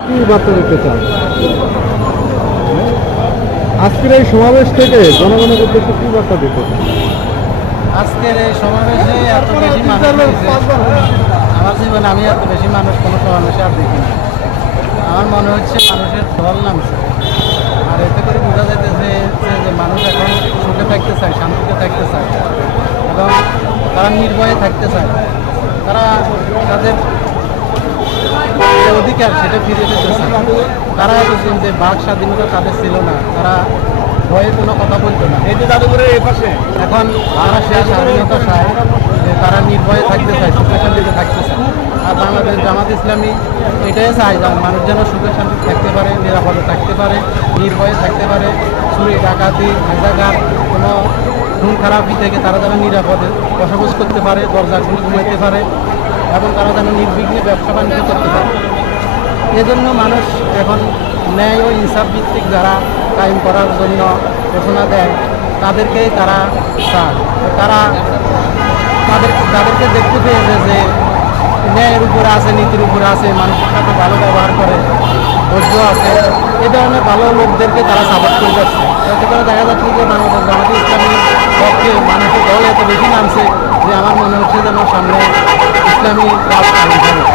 কি বার্তা দিতে চান? আজকের এই সমাবেশ থেকে জনগণের উদ্দেশ্যে কি বার্তা দিতে চান? আজকের এই সমাবেশে এত বেশি মানুষ হয়েছে, আমার জীবনে আমি এত বেশি মানুষ কোনো সমাবেশে আর দেখি না। আমার মনে হচ্ছে মানুষের ঢল নামছে। আর এতে করে বোঝা যাইতেছে যে মানুষ এখন সুখে থাকতে চায়, শান্তিতে থাকতে চায় এবং তারা নির্ভয়ে থাকতে চায়। তারা তাদের যে অধিকার সেটা ফিরে পেতে চায়। তারা এতদিন যে বাক স্বাধীনতা তাদের ছিল না, তারা ভয়ে কোনো কথা বলতো না। এই যে জাদুঘরের এই পাশে এখন তারা সেই স্বাধীনতা চায় যে তারা নির্ভয়ে থাকতে চায়, সুখে শান্তিতে থাকতে চায়। আর বাংলাদেশ জামাত ইসলামী এটাই চায় যে মানুষ যেন সুখে শান্তিতে থাকতে পারে, নিরাপদে থাকতে পারে, নির্ভয়ে থাকতে পারে। চুরি ডাকাতি মেজাগার কোনো খুন খারাপি থেকে তারা যেন নিরাপদে বসবাস করতে পারে, দরজা খুলে ঘুমাইতে পারে এবং তারা যেন নির্বিঘ্নে ব্যবসা বাণিজ্য করতে পারে। এজন্য মানুষ এখন ন্যায় ও ইনসাফ ভিত্তিক যারা কায়েম করার জন্য ঘোষণা দেয় তাদেরকেই তারা চায়। তারা তাদেরকে দেখতে পেয়েছে যে ন্যায়ের উপরে আছে, নীতির উপরে আছে, মানুষের সাথে ভালো ব্যবহার করে, ধৈর্য আছে, এই ধরনের ভালো লোকদেরকে তারা সাপোর্ট করে যাচ্ছে। এতে করে দেখা যাচ্ছে যে বাংলাদেশ জামাতে ইসলামীর পক্ষে মানুষের দল এত বেশি নামছে যে আমার মনে হচ্ছে যেন সামনে ইসলামী রাজ কায়েম হবে।